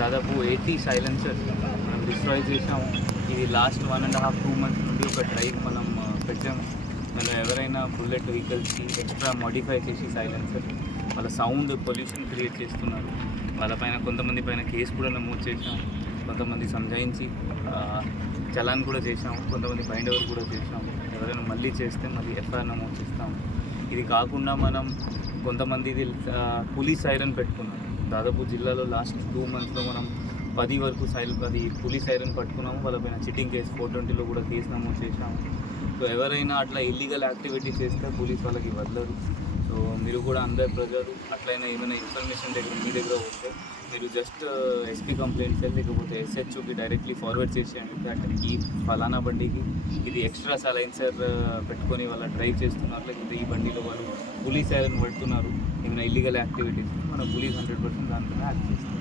దాదాపు 80 సైలెన్సర్స్ మనం డిస్ట్రాయ్ చేసాము. ఇది లాస్ట్ 1.5-2 మంత్స్ నుండి ఒక డ్రైవ్ మనం పెట్టాము. మనం ఎవరైనా బుల్లెట్ వెహికల్స్కి ఎక్స్ట్రా మోడిఫై చేసి సైలెన్సర్ వాళ్ళ సౌండ్ పొల్యూషన్ క్రియేట్ చేస్తున్నారు. వాళ్ళపైన కొంతమంది పైన కేసు కూడా నమోదు చేసాము. కొంతమంది సంజాయించి చలాన్ కూడా చేసాము. కొంతమంది బైండ్ ఓవర్ కూడా చేసాము. ఎవరైనా మళ్ళీ చేస్తే మళ్ళీ ఎఫ్ఐఆర్ నమోదు చేస్తాము. ఇది కాకుండా మనం కొంతమంది పోలీస్ సైరన్ పెట్టుకున్నాం. దాదాపు జిల్లాలో లాస్ట్ 2 మంత్స్లో మనం 10 వరకు 10 పోలీస్ సైరన్ పట్టుకున్నాము. వాళ్ళపైన చిట్టింగ్ కేసు 420లో కూడా కేసు నమోదు చేసాము. సో ఎవరైనా అట్లా ఇల్లీగల్ యాక్టివిటీ చేస్తే పోలీస్ వాళ్ళకి వదలరు. సో మీరు కూడా అందరు ప్రజలు అట్లయినా ఏమైనా ఇన్ఫర్మేషన్ మీ దగ్గర వస్తే మీరు జస్ట్ ఎస్పీ కంప్లైంట్ సెల్ లేకపోతే ఎస్హెచ్ఓకి డైరెక్ట్లీ ఫార్వర్డ్ చేసేయండి. అంటే ఈ ఫలానా బండికి ఇది ఎక్స్ట్రా సైలెన్సర్ పెట్టుకొని వాళ్ళ డ్రైవ్ చేస్తున్నారు, లేకపోతే ఈ బండిలో వాళ్ళు పోలీస్ సైరన్ పడుతున్నారు, ఏమైనా ఇల్లీగల్ యాక్టివిటీస్ మన పోలీస్ 100% దానిపైన యాక్ట్ చేస్తారు.